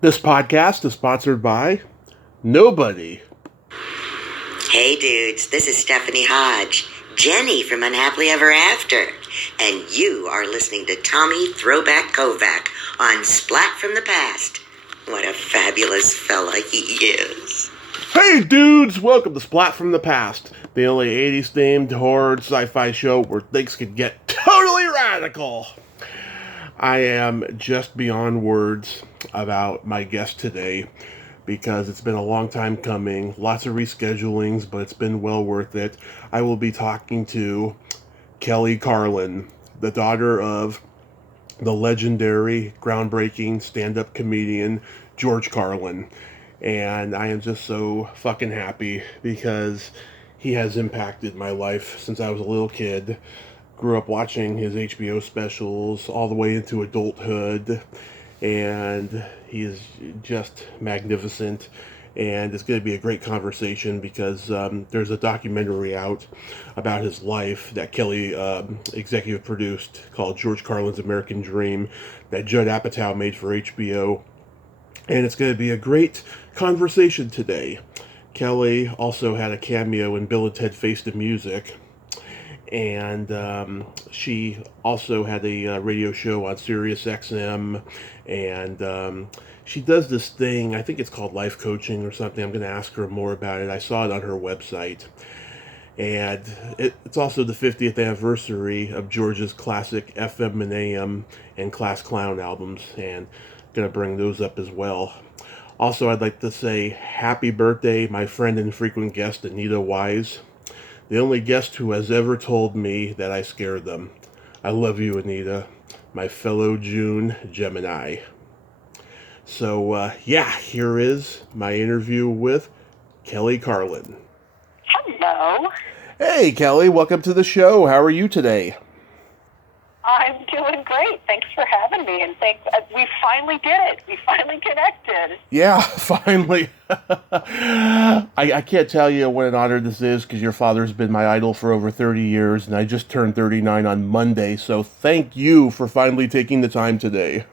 This podcast is sponsored by nobody. Hey dudes, this is Stephanie Hodge, Jenny from Unhappily Ever After, and you are listening to Tommy Throwback Kovac on Splat from the Past. What a fabulous fella he is. Hey dudes, welcome to Splat from the Past, the only 80s themed horror sci-fi show where things can get totally radical. I am just beyond words about my guest today because it's been a long time coming, lots of reschedulings, but it's been well worth it. I will be talking to Kelly Carlin, the daughter of the legendary, groundbreaking stand-up comedian George Carlin. And I am just so fucking happy because he has impacted my life since I was a little kid. Grew up watching his HBO specials all the way into adulthood, and he is just magnificent. And it's going to be a great conversation because there's a documentary out about his life that Kelly executive produced called George Carlin's American Dream that Judd Apatow made for HBO. And it's going to be a great conversation today. Kelly also had a cameo in Bill and Ted Face the Music. And she also had a radio show on Sirius XM. And she does this thing, I think it's called life coaching or something. I'm going to ask her more about it. I saw it on her website. And it's also the 50th anniversary of George's classic FM and AM and Class Clown albums. And going to bring those up as well. Also, I'd like to say happy birthday, my friend and frequent guest, Anita Wise. The only guest who has ever told me that I scared them. I love you, Anita, my fellow June Gemini. So, here is my interview with Kelly Carlin. Hello. Hey, Kelly, welcome to the show. How are you today? I'm doing great. Thanks for having me, and thanks. We finally did it. We finally connected. Yeah, finally. I can't tell you what an honor this is because your father's been my idol for over 30 years, and I just turned 39 on Monday, so thank you for finally taking the time today.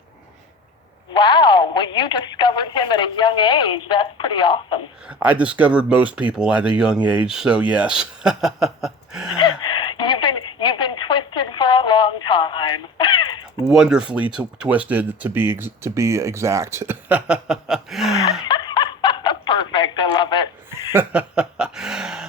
Wow. Well, you discovered him at a young age. That's pretty awesome. I discovered most people at a young age, so yes. You've been twisted for a long time. Wonderfully twisted, to be exact. Perfect. I love it.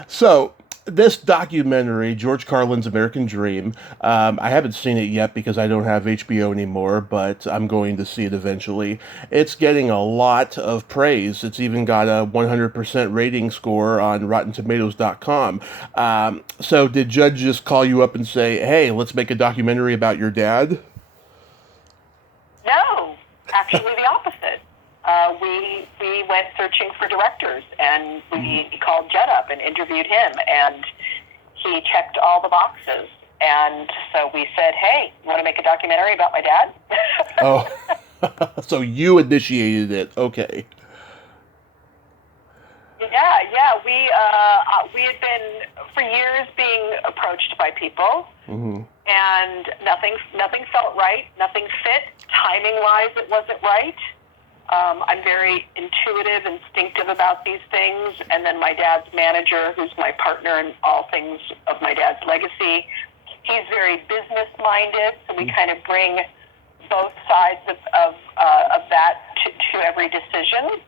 So, this documentary, George Carlin's American Dream, I haven't seen it yet because I don't have HBO anymore, but I'm going to see it eventually. It's getting a lot of praise. It's even got a 100% rating score on RottenTomatoes.com. So did Judd just call you up and say, hey, let's make a documentary about your dad? No, actually the opposite. We went searching for directors, and we called Judd up and interviewed him, and he checked all the boxes. And so we said, hey, you want to make a documentary about my dad? Oh, so you initiated it. Okay. Yeah. We had been for years being approached by people, and nothing felt right. Nothing fit. Timing-wise, it wasn't right. I'm very intuitive, instinctive about these things. And then my dad's manager, who's my partner in all things of my dad's legacy, he's very business-minded. So we kind of bring both sides of that to every decision.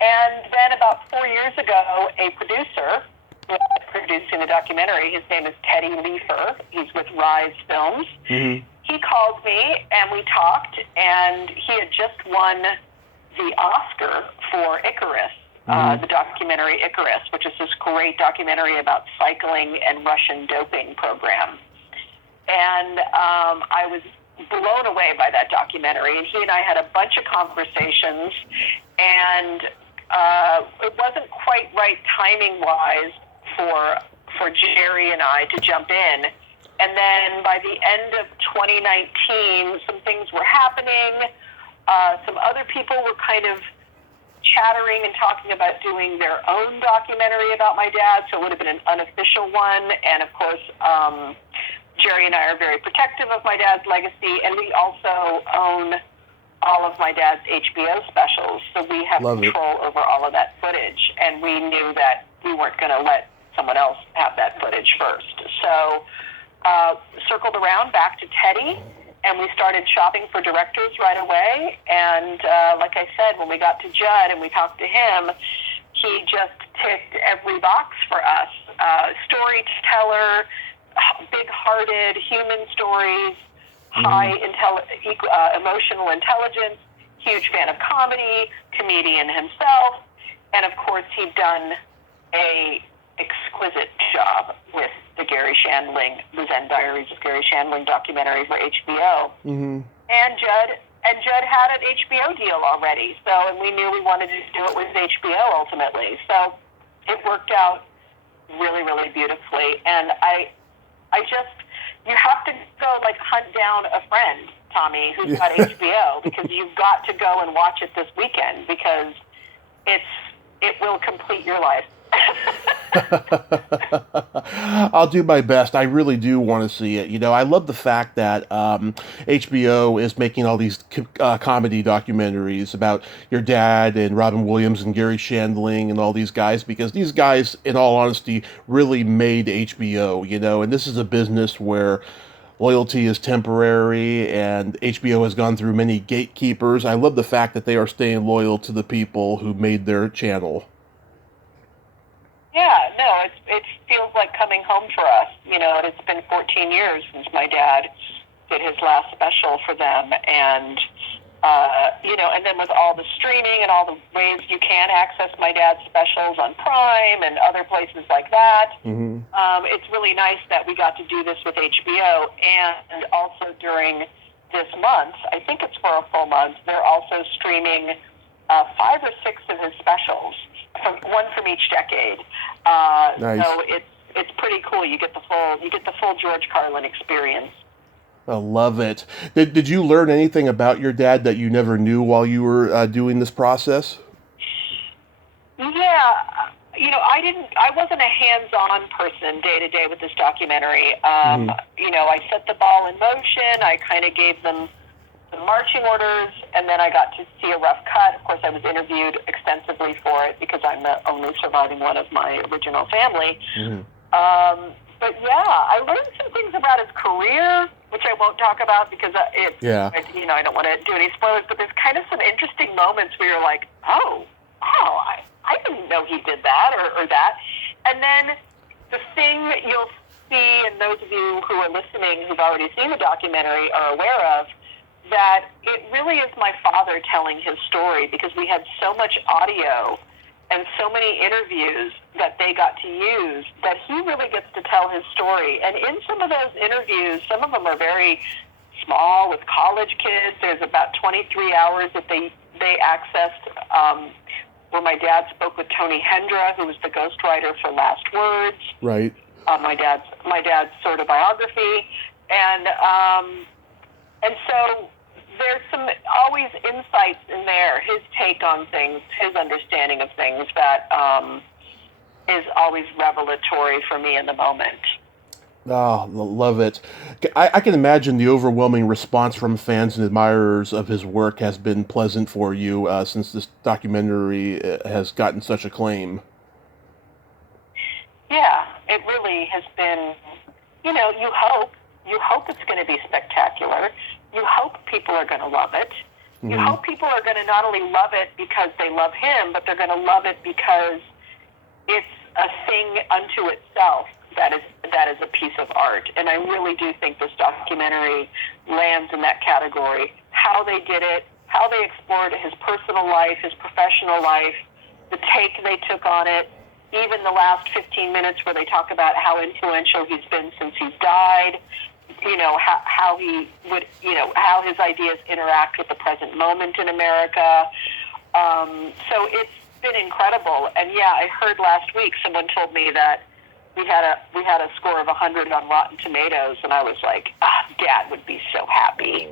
And then about 4 years ago, a producer who was producing the documentary, his name is Teddy Leifer. He's with Rise Films. Mm-hmm. He called me, and we talked, and he had just won the Oscar for Icarus, the documentary Icarus, which is this great documentary about cycling and Russian doping program. And I was blown away by that documentary, and he and I had a bunch of conversations, and it wasn't quite right timing-wise for Jerry and I to jump in. And then by the end of 2019, some things were happening. Some other people were kind of chattering and talking about doing their own documentary about my dad, so it would have been an unofficial one. And of course, Jerry and I are very protective of my dad's legacy, and we also own all of my dad's HBO specials. have Love it. control over all of that footage, and we knew that we weren't going to let someone else have that footage first. So circled around back to Teddy, and we started shopping for directors right away. And like I said, when we got to Judd and we talked to him, he just ticked every box for us. Storyteller, big-hearted, human stories, high emotional intelligence, huge fan of comedy, comedian himself, and of course he'd done a exquisite job with the Gary Shandling, the Zen Diaries of Gary Shandling documentary for HBO. Mm-hmm. And Judd had an HBO deal already, and we knew we wanted to do it with HBO ultimately. So it worked out really, really beautifully. And you have to go hunt down a friend, Tommy, who's got HBO, because you've got to go and watch it this weekend, because it will complete your life. I'll do my best. I really do want to see it. I love the fact that HBO is making all these comedy documentaries about your dad and Robin Williams and Gary Shandling and all these guys, because these guys, in all honesty, really made HBO, and this is a business where loyalty is temporary, and HBO has gone through many gatekeepers. I love the fact that they are staying loyal to the people who made their channel. Yeah, no, it feels like coming home for us. It's been 14 years since my dad did his last special for them, and and then with all the streaming and all the ways you can access my dad's specials on Prime and other places like that, Mm-hmm. It's really nice that we got to do this with HBO, and also during this month, I think it's for a full month, they're also streaming 5 or 6 of his specials, one from each decade. Nice. So it's pretty cool. You get the full George Carlin experience. I love it. Did you learn anything about your dad that you never knew while you were doing this process? Yeah, I wasn't a hands-on person day to day with this documentary. I set the ball in motion. I kind of gave them the marching orders, and then I got to see a rough cut. Of course, I was interviewed extensively for it because I'm the only surviving one of my original family. Mm-hmm. But yeah, I learned some things about his career, which I won't talk about because I don't want to do any spoilers. But there's kind of some interesting moments where you're like, oh, wow, I didn't know he did that or that. And then the thing you'll see, and those of you who are listening who've already seen the documentary are aware of, that it really is my father telling his story, because we had so much audio and so many interviews that they got to use that he really gets to tell his story. And in some of those interviews, some of them are very small with college kids. There's about 23 hours that they accessed where my dad spoke with Tony Hendra, who was the ghostwriter for Last Words. Right. My dad's sort of biography. And so there's always insights in there, his take on things, his understanding of things that is always revelatory for me in the moment. Oh, love it. I can imagine the overwhelming response from fans and admirers of his work has been pleasant for you since this documentary has gotten such acclaim. Yeah, it really has been, you hope it's going to be spectacular. You hope people are going to love it. Mm-hmm. You hope people are going to not only love it because they love him, but they're going to love it because it's a thing unto itself that is a piece of art. And I really do think this documentary lands in that category. How they did it, how they explored his personal life, his professional life, the take they took on it, even the last 15 minutes where they talk about how influential he's been since he's died, how he would, how his ideas interact with the present moment in America. So it's been incredible. And yeah, I heard last week someone told me that we had a score of 100 on Rotten Tomatoes, and I was like, Dad would be so happy.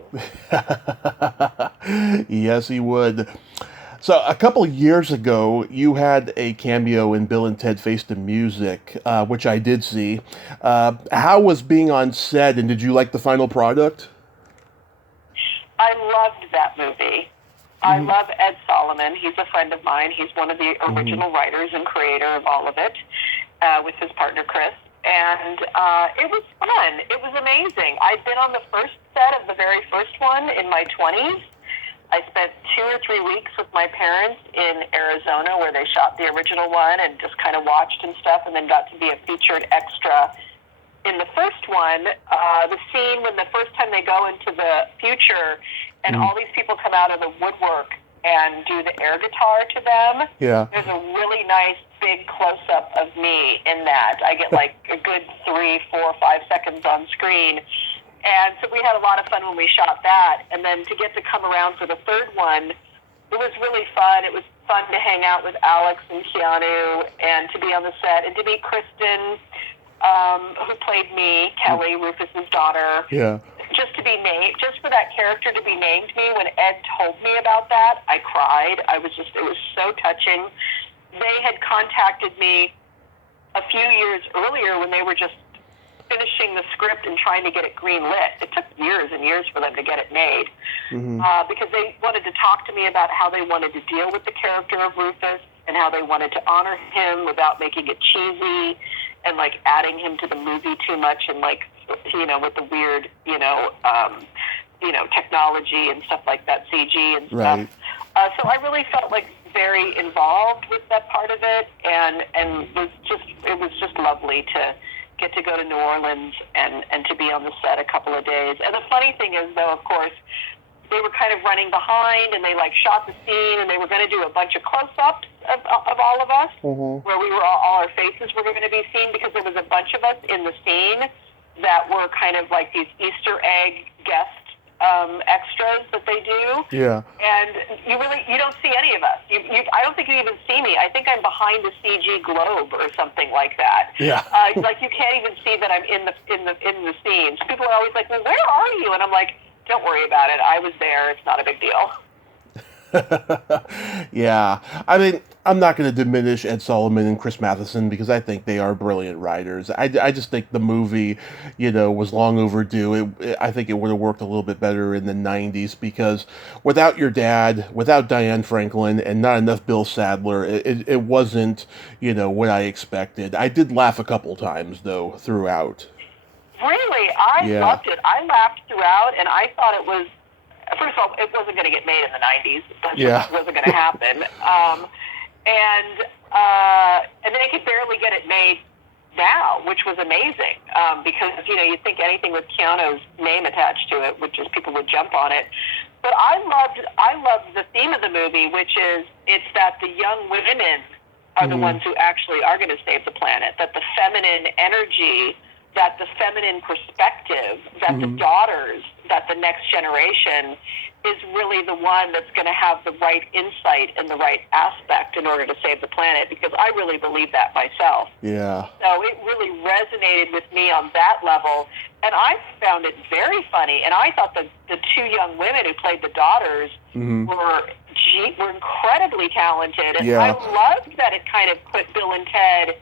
Yes, he would. So a couple of years ago, you had a cameo in Bill and Ted Face the Music, which I did see. How was being on set, and did you like the final product? I loved that movie. I love Ed Solomon. He's a friend of mine. He's one of the original writers and creator of all of it, with his partner Chris. And it was fun. It was amazing. I'd been on the first set of the very first one in my 20s. I spent 2 or 3 weeks with my parents in Arizona where they shot the original one and just kind of watched and stuff, and then got to be a featured extra in the first one. The scene when the first time they go into the future and all these people come out of the woodwork and do the air guitar to them. Yeah. There's a really nice big close-up of me in that. I get like a good 3, 4, 5 seconds on screen. And so we had a lot of fun when we shot that. And then to get to come around for the third one, it was really fun. It was fun to hang out with Alex and Keanu and to be on the set and to meet Kristen, who played me, Kelly, Rufus's daughter. Yeah. Just to be named, just for that character to be named me, when Ed told me about that, I cried. It was so touching. They had contacted me a few years earlier when they were just finishing the script and trying to get it greenlit. It took years and years for them to get it made, because they wanted to talk to me about how they wanted to deal with the character of Rufus and how they wanted to honor him without making it cheesy and like adding him to the movie too much and like, with the weird, technology and stuff like that, CG and stuff. Right. So I really felt like very involved with that part of it, and it was just lovely to get to go to New Orleans and to be on the set a couple of days. And the funny thing is, though, of course, they were kind of running behind, and they like shot the scene, and they were going to do a bunch of close-ups of all of us, where we were all our faces were going to be seen, because there was a bunch of us in the scene that were kind of like these Easter egg guest extras that they do. Yeah. And you don't see any of us. I don't think you even see me. I think I'm behind a CG globe or something like that. Yeah. Like you can't even see that I'm in the scenes. People are always like, "Well, where are you?" And I'm like, "Don't worry about it. I was there. It's not a big deal." Yeah. I mean, I'm not going to diminish Ed Solomon and Chris Matheson because I think they are brilliant writers. I just think the movie, was long overdue. I think it would have worked a little bit better in the 90s because without your dad, without Diane Franklin, and not enough Bill Sadler, it wasn't, what I expected. I did laugh a couple times, though, throughout. Really? I loved it. I laughed throughout, and I thought it was, first of all, it wasn't going to get made in the 90s. That just wasn't going to happen. And they could barely get it made now, which was amazing, because, you'd think anything with Keanu's name attached to it, which is people would jump on it. But I loved the theme of the movie, which is it's that the young women are the ones who actually are going to save the planet, that the feminine energy, that the feminine perspective, that the daughters, that the next generation is really the one that's going to have the right insight and the right aspect in order to save the planet, because I really believe that myself. Yeah. So it really resonated with me on that level, and I found it very funny, and I thought the two young women who played the daughters were incredibly talented, and I loved that it kind of put Bill and Ted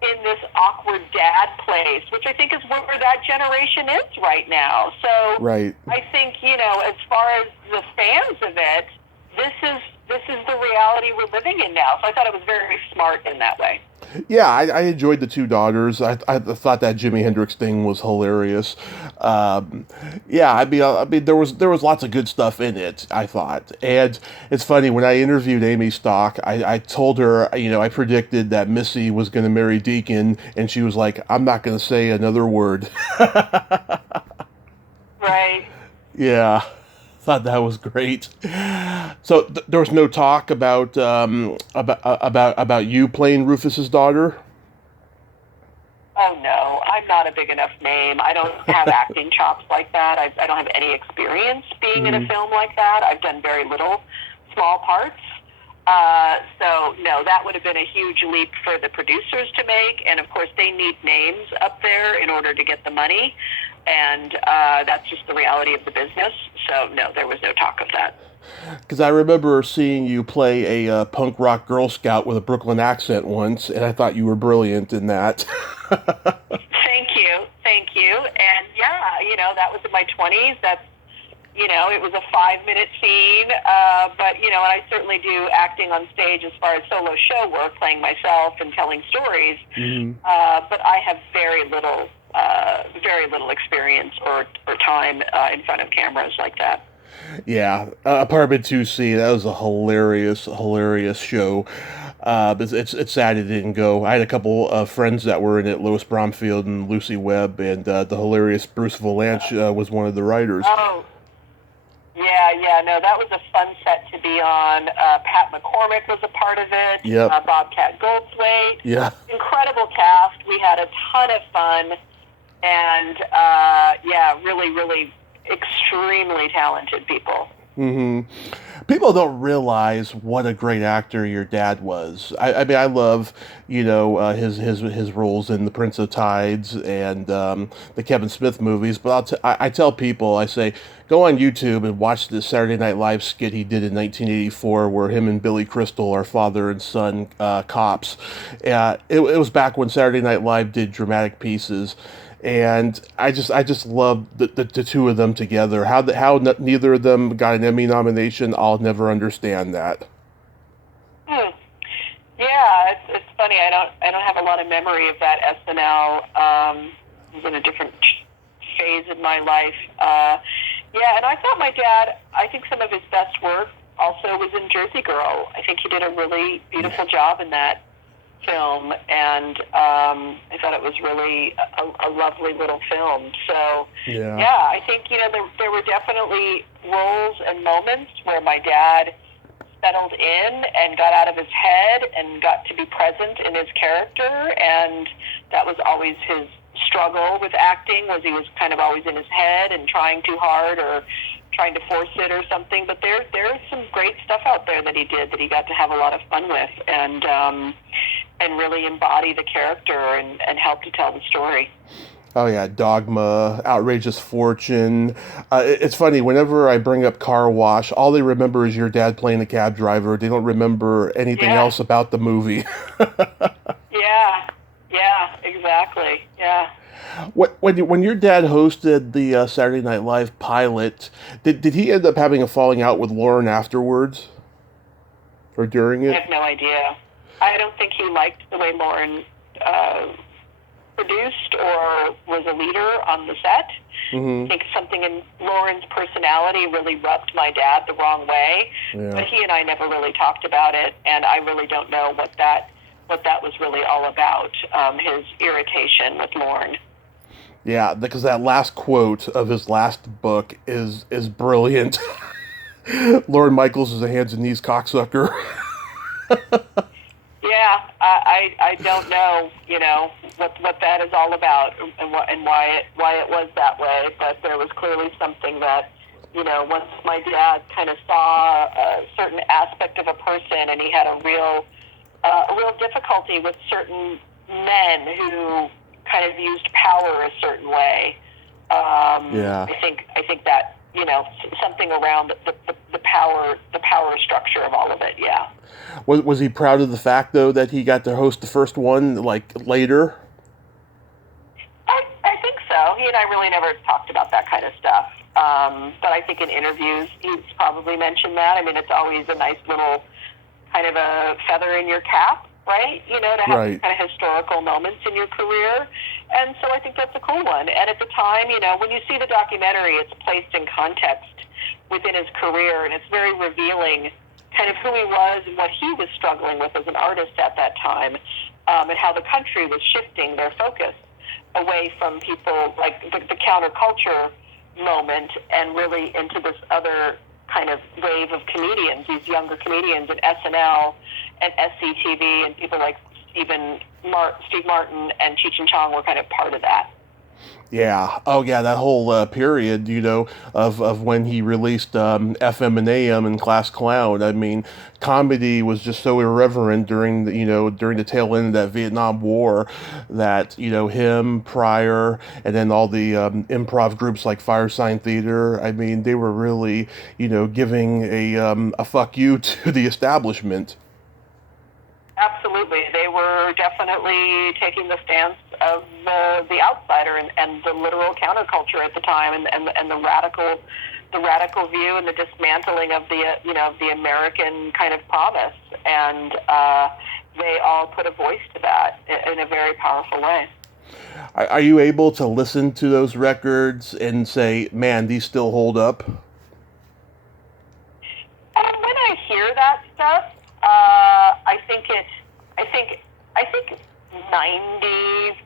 in this awkward dad place, which I think is where that generation is right now. So I think, as far as the fans of it, this is the reality we're living in now. So I thought it was very smart in that way. Yeah, I enjoyed the two daughters. I thought that Jimi Hendrix thing was hilarious. I mean, there was lots of good stuff in it, I thought. And it's funny, when I interviewed Amy Stock, I told her, I predicted that Missy was going to marry Deacon, and she was like, "I'm not going to say another word." Right. Yeah. Thought that was great. So there was no talk about you playing Rufus's daughter? Oh no, I'm not a big enough name. I don't have acting chops like that. I don't have any experience being in a film like that. I've done very little small parts. So no, that would have been a huge leap for the producers to make. And of course, they need names up there in order to get the money. And that's just the reality of the business. So, no, there was no talk of that. Because I remember seeing you play a punk rock Girl Scout with a Brooklyn accent once, and I thought you were brilliant in that. Thank you. And, yeah, that was in my 20s. That's, It was a 5-minute scene, but, and I certainly do acting on stage as far as solo show work, playing myself and telling stories, but I have very little experience or time in front of cameras like that. Yeah, Apartment 2C, that was a hilarious show. It's sad it didn't go. I had a couple of friends that were in it, Lois Bromfield and Lucy Webb, and the hilarious Bruce Valanche was one of the writers. Oh, yeah, no, that was a fun set to be on. Pat McCormick was a part of it. Yep. Bobcat Goldthwait. Yeah. Incredible cast. We had a ton of fun, and really, really extremely talented people. People don't realize what a great actor your dad was. I mean, I love, his roles in The Prince of Tides and the Kevin Smith movies. But I tell people, I say, go on YouTube and watch the Saturday Night Live skit he did in 1984, where him and Billy Crystal are father and son cops. It was back when Saturday Night Live did dramatic pieces. And I just love the two of them together. How neither of them got an Emmy nomination, I'll never understand that. Yeah, it's funny. I don't have a lot of memory of that SNL. I was in a different phase in my life. And I thought my dad, I think some of his best work also was in Jersey Girl. I think he did a really beautiful job in that film, and I thought it was really a lovely little film. So, I think, there were definitely roles and moments where my dad settled in and got out of his head and got to be present in his character, and that was always his struggle with acting, was he was kind of always in his head and trying too hard or trying to force it or something. But there is some great stuff out there that he did that he got to have a lot of fun with, and really embody the character and help to tell the story. Oh yeah, Dogma, Outrageous Fortune. It's funny, whenever I bring up Car Wash, all they remember is your dad playing a cab driver. They don't remember anything else about the movie. Yeah, exactly. Yeah. When your dad hosted the Saturday Night Live pilot, did he end up having a falling out with Lauren afterwards? Or during it? I have no idea. I don't think he liked the way Lauren produced or was a leader on the set. I think something in Lauren's personality really rubbed my dad the wrong way. Yeah. But he and I never really talked about it, and I really don't know what that was really all about, his irritation with Lauren. Yeah, because that last quote of his last book is brilliant. Lorne Michaels is a hands and knees cocksucker. Yeah, I don't know, what that is all about and why it was that way, but there was clearly something that, once my dad kind of saw a certain aspect of a person, and he had a real difficulty with certain men who kind of used power a certain way. I think that, something around the power structure of all of it. Yeah. Was he proud of the fact, though, that he got to host the first one, later? I think so. He and I really never talked about that kind of stuff. But I think in interviews, he's probably mentioned that. I mean, it's always a nice little kind of a feather in your cap, right? To have kind of historical moments in your career. And so I think that's a cool one. And at the time, when you see the documentary, it's placed in context within his career, and it's very revealing kind of who he was and what he was struggling with as an artist at that time, and how the country was shifting their focus away from people like the counterculture moment and really into this other kind of wave of comedians, these younger comedians at SNL and SCTV, and people like Steve Martin and Cheech and Chong were kind of part of that. Yeah. Oh, yeah. That whole period, of when he released FM and AM and Class Clown. I mean, comedy was just so irreverent during the tail end of that Vietnam War that him, Pryor, and then all the improv groups like Firesign Theater. I mean, they were really giving a fuck you to the establishment. Absolutely. They were definitely taking the stance of the outsider and the literal counterculture at the time and the radical the radical view and the dismantling of the American kind of promise, and they all put a voice to that in a very powerful way. Are you able to listen to those records and say, man, these still hold up? And when I hear that stuff, I think 90,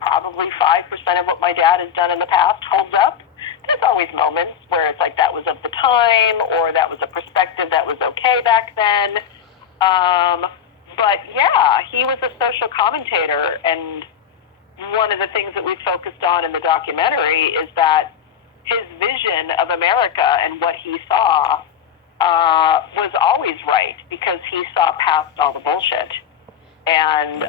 probably 5% of what my dad has done in the past holds up. There's always moments where it's like that was of the time, or that was a perspective that was okay back then. But yeah, he was a social commentator, and one of the things that we focused on in the documentary is that his vision of America and what he saw was always right, because he saw past all the bullshit. And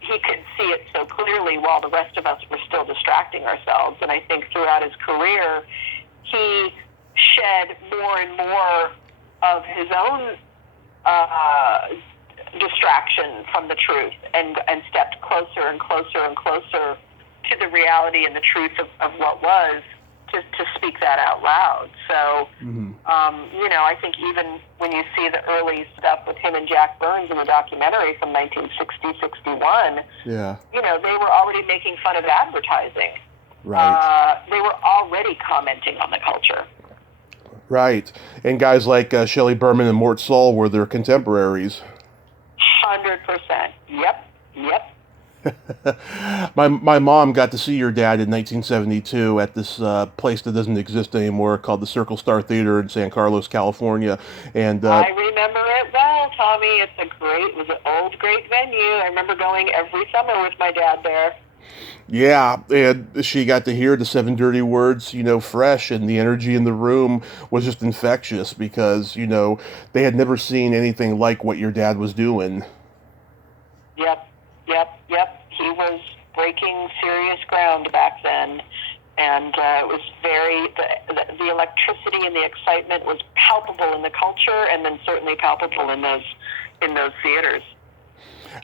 he could see it so clearly while the rest of us were still distracting ourselves. And I think throughout his career, he shed more and more of his own distraction from the truth, and stepped closer and closer and closer to the reality and the truth of what was, to speak that out loud. So, I think even when you see the early stuff with him and Jack Burns in the documentary from 1960-61, yeah, they were already making fun of advertising. Right. They were already commenting on the culture. Right. And guys like Shelley Berman and Mort Saul were their contemporaries. 100%. Yep. My mom got to see your dad in 1972 at this place that doesn't exist anymore called the Circle Star Theater in San Carlos, California. And I remember it well, Tommy. It was an old, great venue. I remember going every summer with my dad there. Yeah, and she got to hear the Seven Dirty Words, fresh, and the energy in the room was just infectious, because, they had never seen anything like what your dad was doing. Yep. He was breaking serious ground back then, and it was the electricity and the excitement was palpable in the culture, and then certainly palpable in those theaters.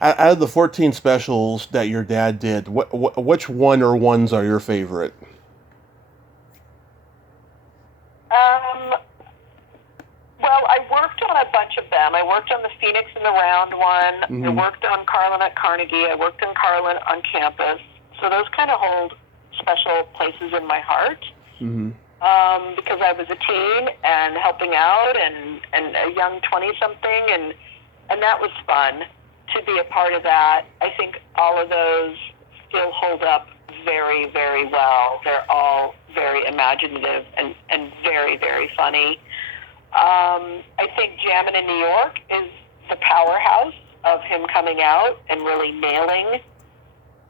Out of the 14 specials that your dad did, which one or ones are your favorite? Well, I worked on a bunch of them. I worked on the Phoenix and the Round one. Mm-hmm. I worked on Carlin at Carnegie. I worked on Carlin on campus. So those kind of hold special places in my heart. Mm-hmm. Because I was a teen and helping out and a young 20-something, and that was fun to be a part of that. I think all of those still hold up very, very well. They're all very imaginative and very, very funny. I think Jammin' in New York is the powerhouse of him coming out and really nailing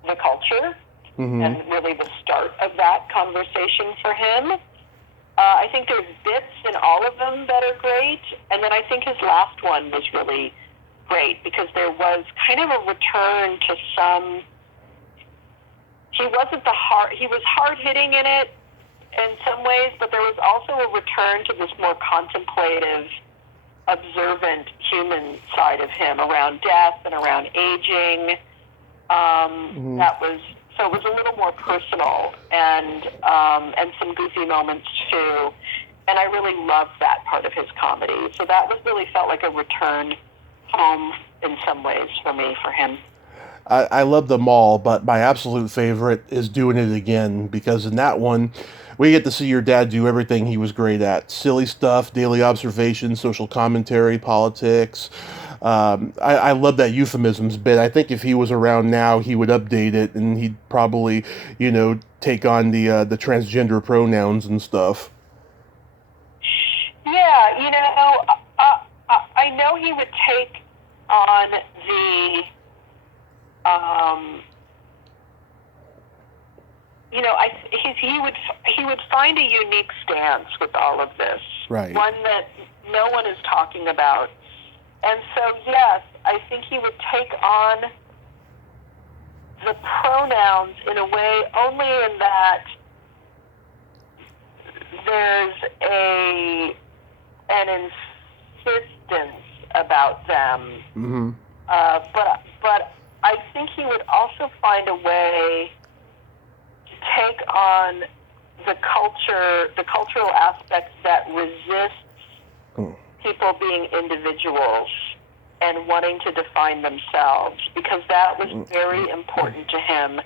the culture, mm-hmm. and really the start of that conversation for him. I think there's bits in all of them that are great, and then I think his last one was really great, because there was kind of a return to some. He was hard-hitting in it in some ways, but there was also a return to this more contemplative, observant human side of him around death and around aging. Mm-hmm. So it was a little more personal, and some goofy moments too. And I really loved that part of his comedy. So that really felt like a return home in some ways for him. I love them all, but my absolute favorite is Doing It Again, because in that one, we get to see your dad do everything he was great at. Silly stuff, daily observations, social commentary, politics. I love that euphemisms bit. I think if he was around now, he would update it, and he'd probably, take on the transgender pronouns and stuff. Yeah, I know he would take on the, he would find a unique stance with all of this, right? One that no one is talking about, and so yes, I think he would take on the pronouns in a way only in that there's an insistence about them. Mm-hmm. But I think he would also find a way to take on the cultural aspect that resists people being individuals and wanting to define themselves, because that was very important to him.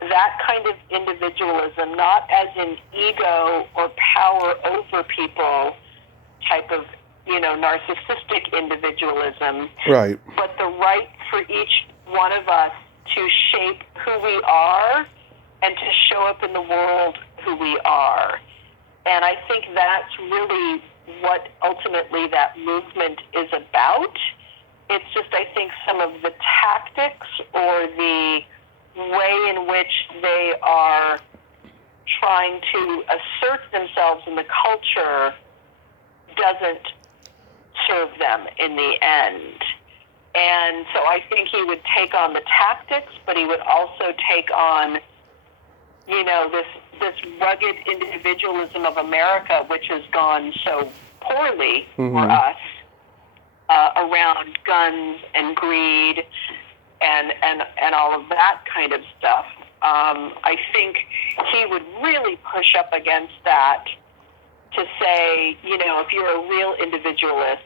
That kind of individualism, not as an ego or power over people type of, narcissistic individualism, Right. but the right for each one of us to shape who we are and to show up in the world who we are. And I think that's really what ultimately that movement is about. It's just, I think, some of the tactics or the way in which they are trying to assert themselves in the culture doesn't serve them in the end. And so I think he would take on the tactics, but he would also take on, this rugged individualism of America, which has gone so poorly for us around guns and greed and all of that kind of stuff. I think he would really push up against that to say, if you're a real individualist,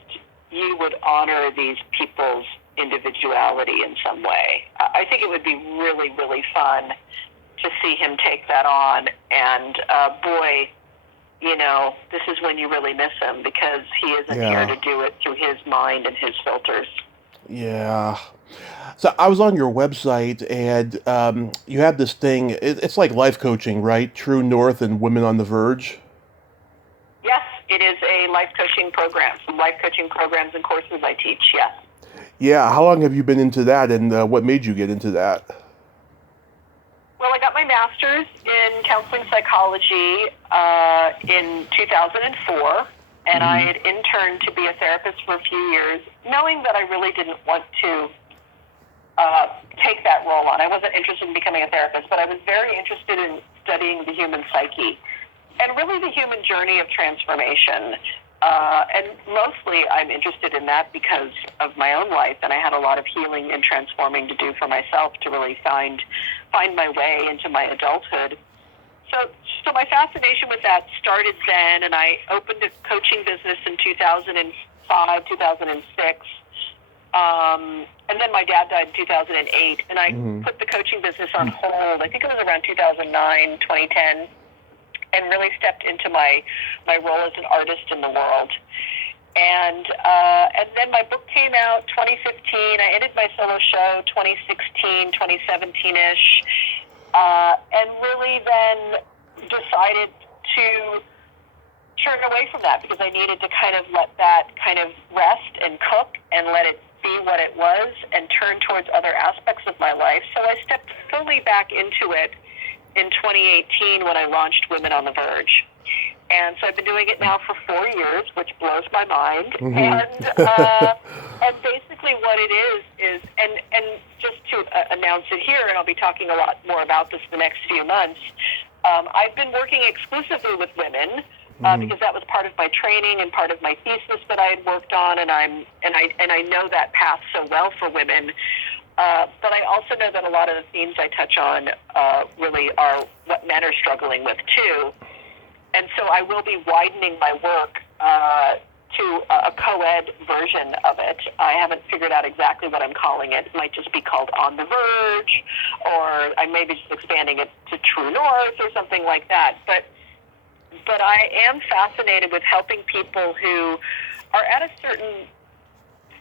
you would honor these people's individuality in some way. I think it would be really, really fun to see him take that on. And boy, this is when you really miss him, because he isn't here to do it through his mind and his filters. Yeah. So I was on your website, and you have this thing. It's like life coaching, right? True North and Women on the Verge. Yes, it is a life coaching program. Some life coaching programs and courses I teach, yes. Yeah. How long have you been into that, and what made you get into that? Well, I got my master's in counseling psychology in 2004, and I had interned to be a therapist for a few years, knowing that I really didn't want to take that role on. I wasn't interested in becoming a therapist, but I was very interested in studying the human psyche and really the human journey of transformation. And mostly I'm interested in that because of my own life, and I had a lot of healing and transforming to do for myself to really find my way into my adulthood. So my fascination with that started then, and I opened a coaching business in 2005, 2006. And then my dad died in 2008, and I put the coaching business on hold. I think it was around 2009, 2010. And really stepped into my role as an artist in the world. And then my book came out 2015. I ended my solo show 2016, 2017-ish, and really then decided to turn away from that because I needed to kind of let that kind of rest and cook and let it be what it was and turn towards other aspects of my life. So I stepped fully back into it in 2018 when I launched Women on the Verge. And so I've been doing it now for 4 years, which blows my mind. And basically what it is and just to announce it here, and I'll be talking a lot more about this the next few months, I've been working exclusively with women because that was part of my training and part of my thesis that I had worked on, and I know that path so well for women. But I also know that a lot of the themes I touch on really are what men are struggling with too. And so I will be widening my work to a co-ed version of it. I haven't figured out exactly what I'm calling it. It might just be called On the Verge, or I may be just expanding it to True North or something like that. But I am fascinated with helping people who are at a certain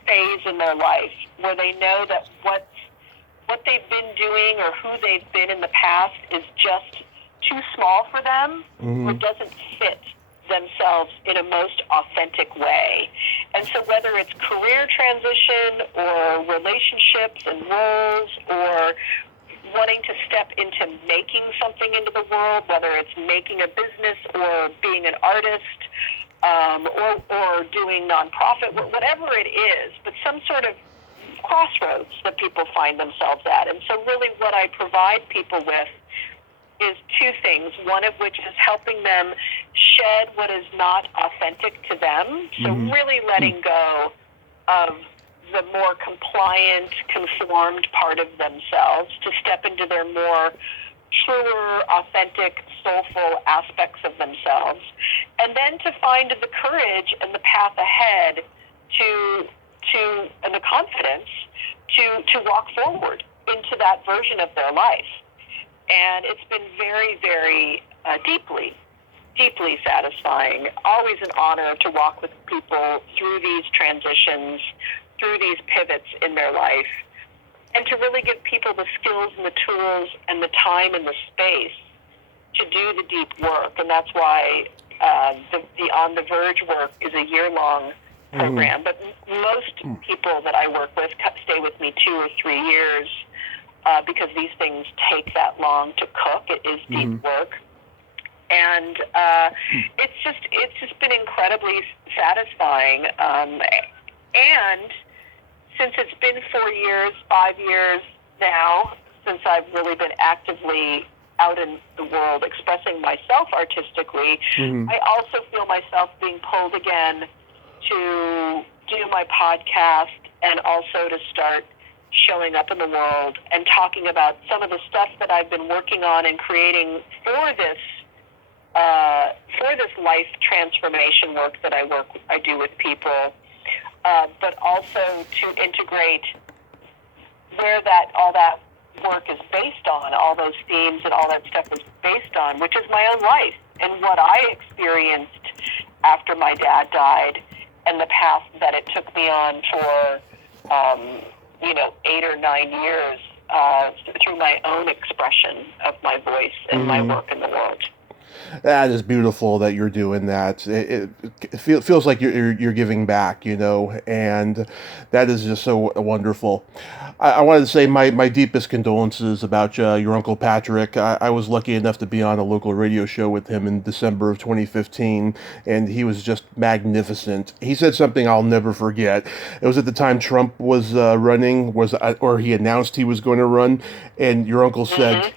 phase in their life where they know that what they've been doing or who they've been in the past is just too small for them or doesn't fit themselves in a most authentic way. And so whether it's career transition or relationships and roles or wanting to step into making something into the world, whether it's making a business or being an artist, or doing nonprofit, whatever it is, but some sort of crossroads that people find themselves at. And so really what I provide people with is two things, one of which is helping them shed what is not authentic to them, so really letting go of the more compliant, conformed part of themselves to step into their more truer, authentic, soulful aspects of themselves, and then to find the courage and the path ahead and the confidence to walk forward into that version of their life. And it's been very, very deeply satisfying. Always an honor to walk with people through these transitions, through these pivots in their life, and to really give people the skills and the tools and the time and the space to do the deep work. And that's why the On the Verge work is a year-long program. But most people that I work with stay with me 2 or 3 years because these things take that long to cook. It is deep work. And it's just been incredibly satisfying. And since it's been 5 years now, since I've really been actively out in the world expressing myself artistically, I also feel myself being pulled again to do my podcast and also to start showing up in the world and talking about some of the stuff that I've been working on and creating for this life transformation work that I do with people, but also to integrate where all that work is based on, all those themes and all that stuff is based on, which is my own life and what I experienced after my dad died and the path that it took me on for 8 or 9 years through my own expression of my voice and my work in the world. That is beautiful that you're doing that. It feels like you're giving back, and that is just so wonderful. I wanted to say my deepest condolences about your Uncle Patrick. I was lucky enough to be on a local radio show with him in December of 2015, and he was just magnificent. He said something I'll never forget. It was at the time Trump was running, or he announced he was going to run, and your uncle said,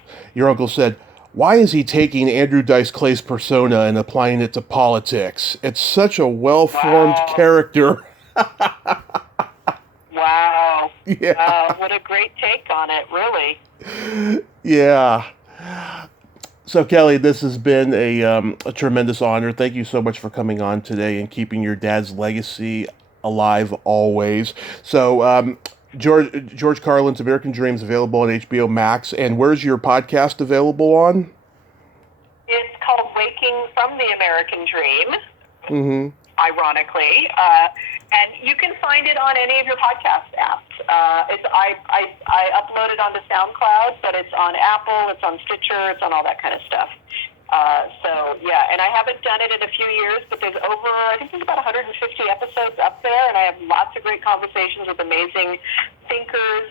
"Why is he taking Andrew Dice Clay's persona and applying it to politics? It's such a well-formed character." Wow. Yeah. What a great take on it, really. Yeah. So, Kelly, this has been a tremendous honor. Thank you so much for coming on today and keeping your dad's legacy alive always. So, George Carlin's American Dreams available on HBO Max. And where's your podcast available on? It's called Waking from the American Dream, ironically. And you can find it on any of your podcast apps. I upload it onto SoundCloud, but it's on Apple, it's on Stitcher, it's on all that kind of stuff. And I haven't done it in a few years, but there's about 150 episodes up there, and I have lots of great conversations with amazing thinkers,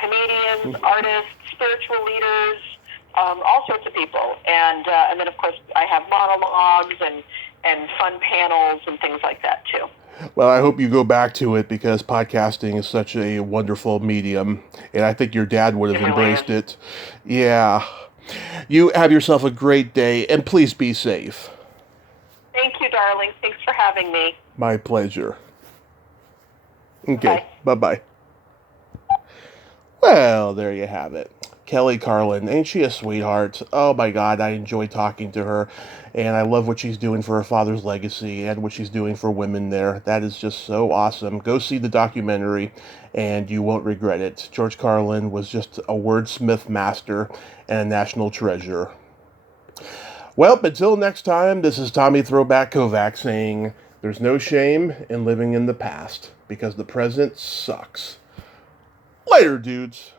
comedians, artists, spiritual leaders, all sorts of people. And then, of course, I have monologues and fun panels and things like that, too. Well, I hope you go back to it because podcasting is such a wonderful medium, and I think your dad would have embraced it. Yeah. You have yourself a great day, and please be safe. Thank you, darling. Thanks for having me. My pleasure. Okay, bye-bye. Well, there you have it. Kelly Carlin, ain't she a sweetheart? Oh my God, I enjoy talking to her, and I love what she's doing for her father's legacy and what she's doing for women there. That is just so awesome. Go see the documentary, and you won't regret it. George Carlin was just a wordsmith master and a national treasure. Well, until next time, this is Tommy Throwback Kovac saying, there's no shame in living in the past, because the present sucks. Later, dudes.